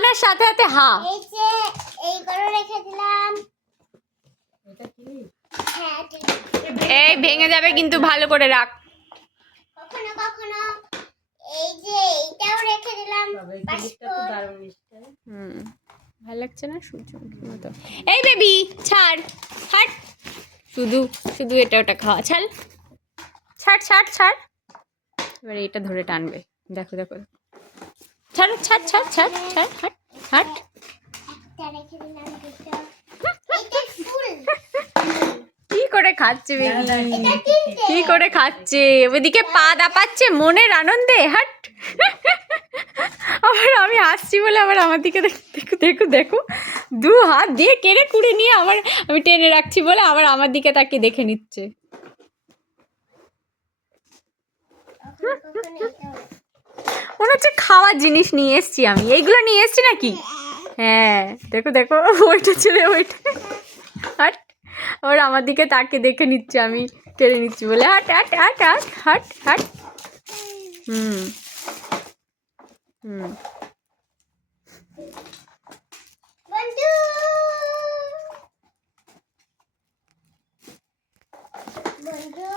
কানার সাথে সাথে হা। এই যে এই করে রেখে দিলাম। এটা কি? হ্যাঁ ঠিক। এই ভেঙে যাবে কিন্তু, ভালো করে রাখ। কখনো কখনো এই যে এইটাও রেখে দিলাম। বাবা এই ক্লিপটা তো দারুণ মিষ্টি। ভালো লাগছে না সূর্যমুখীর মতো? এই বেবি ছাড়, হাট। শুধু শুধু এটা ওটা খাওয়া, ছাড় ছাড় ছাড় ছাড়। এবার এটা ধরে টানবে, দেখো দেখো, ছাড় ছাড় ছাড় ছাড় ছাড়, হাট হাট। একটা রেখে দিলাম দুটো। এটা ফুল। কি করে খাচ্ছে বেবি, এটা তিনটে। কি করে খাচ্ছে, ওইদিকে পা দাপাচ্ছে মনের আনন্দে, হাট। আবার আমি হাসছি বলে আবার আমার দিকে দেখো দেখো দেখো, দু হাত দিয়ে কেড়ে কুড়ে নিয়ে আবার আমি টেনে রাখছি বলে আবার আমার দিকে তাকে দেখে নিচ্ছে। কখনো কখনো এটাও। মনে হচ্ছে খাওয়ার জিনিস নিয়ে এসছি আমি, এইগুলো নিয়ে এসছি নাকি? হ্যাঁ দেখো দেখো, ওইটা ছেড়ে ওইটা, হাট। আবার আমার দিকে তাকে দেখে নিচ্ছে আমি টেনে নিচ্ছি বলে, হাট হাট হাট হাট হাট হাট। হুম হুম। বন্ধু বন্ধু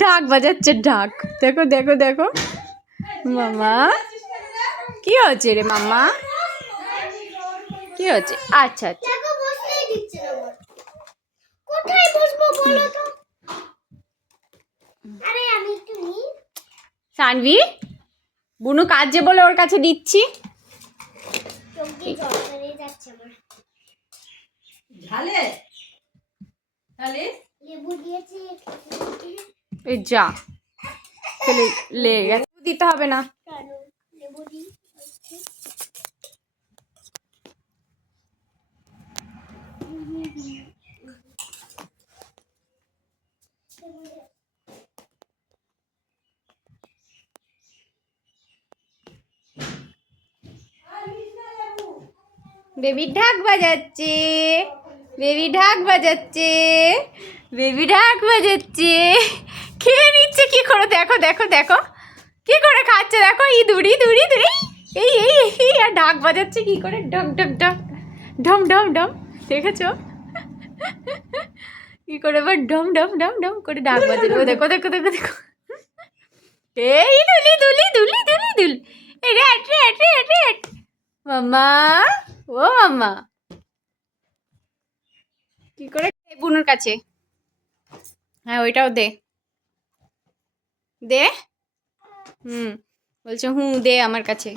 ঢাক বাজাচ্ছে, ঢাক, দেখো দেখো দেখো। মামা কি হচ্ছে রে মামা, কি হচ্ছে? আচ্ছা আচ্ছা, দেখো বসতেই দিচ্ছে না আমার। কোথায় বসবো বলো তো? আরে আমি একটু নিই। সানভি বুনু কাজে বলে ওর কাছে দিচ্ছি। চোখ দিয়ে জল বেরিয়ে যাচ্ছে আমার। ঝালে তাহলে লেবু দিয়েছি। এই যা ফেলে লেগে গেছে, দিতে হবে না। কেন লেবু দিই? বেবি ঢাক বাজাচ্ছে, বেবি ঢাক বাজাচ্ছে, বেবি ঢাক বাজাচ্ছে, খেয়ে নিচ্ছে কি করে, দেখো দেখো দেখো কি করে খাচ্ছে, দেখো ইঁদুরি দূরি দূরি, এই এই এই আর ঢাক বাজাচ্ছে কি করে, ডম ডম ডম ডম ডম ডম, দেখেছো কি করে এবার ডম ডম ডম ডম করে ঢাক বাজাবে, ও দেখো দেখো দেখো দেখো, এই দুলি দুলি দুলি দুলি দুলি, এই রেট রেট রেট রেট, মামা ও মামা কি করে বুনুর কাছে, হ্যাঁ ওইটাও দে দে, বলছে হুঁ দে আমার কাছে।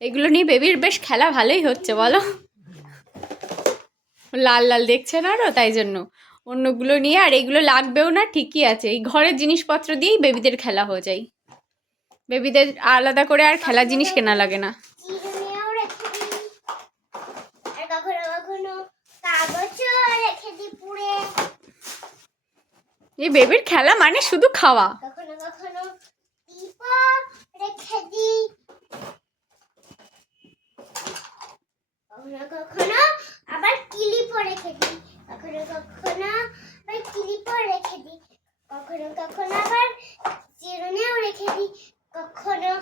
এগুলো নিয়ে বেবির বেশ খেলা ভালোই হচ্ছে বলো, লাল লাল দেখছে না আরও তাই জন্য, অন্যগুলো নিয়ে আর এগুলো লাগবেও না, ঠিকই আছে, এই ঘরের জিনিসপত্র দিয়েই বেবিদের খেলা হয়ে যায়, বেবিদের আলাদা করে আর খেলার জিনিস কেনা লাগে না। চিরুনিও রেখে দিই। আর কখনো কখনো কাগজও রেখে দিই পুড়ে। এই বেবির খেলা মানে শুধু খাওয়া। কখনো কখনো টিপও রেখে দিই। কখনো কখনো আবার ক্লিপও রেখে দিই। কখনো কখনো আবার ক্লিপও রেখে দিই। কখনো কখনো আবার চিরুনিও রেখে দিই। কখনো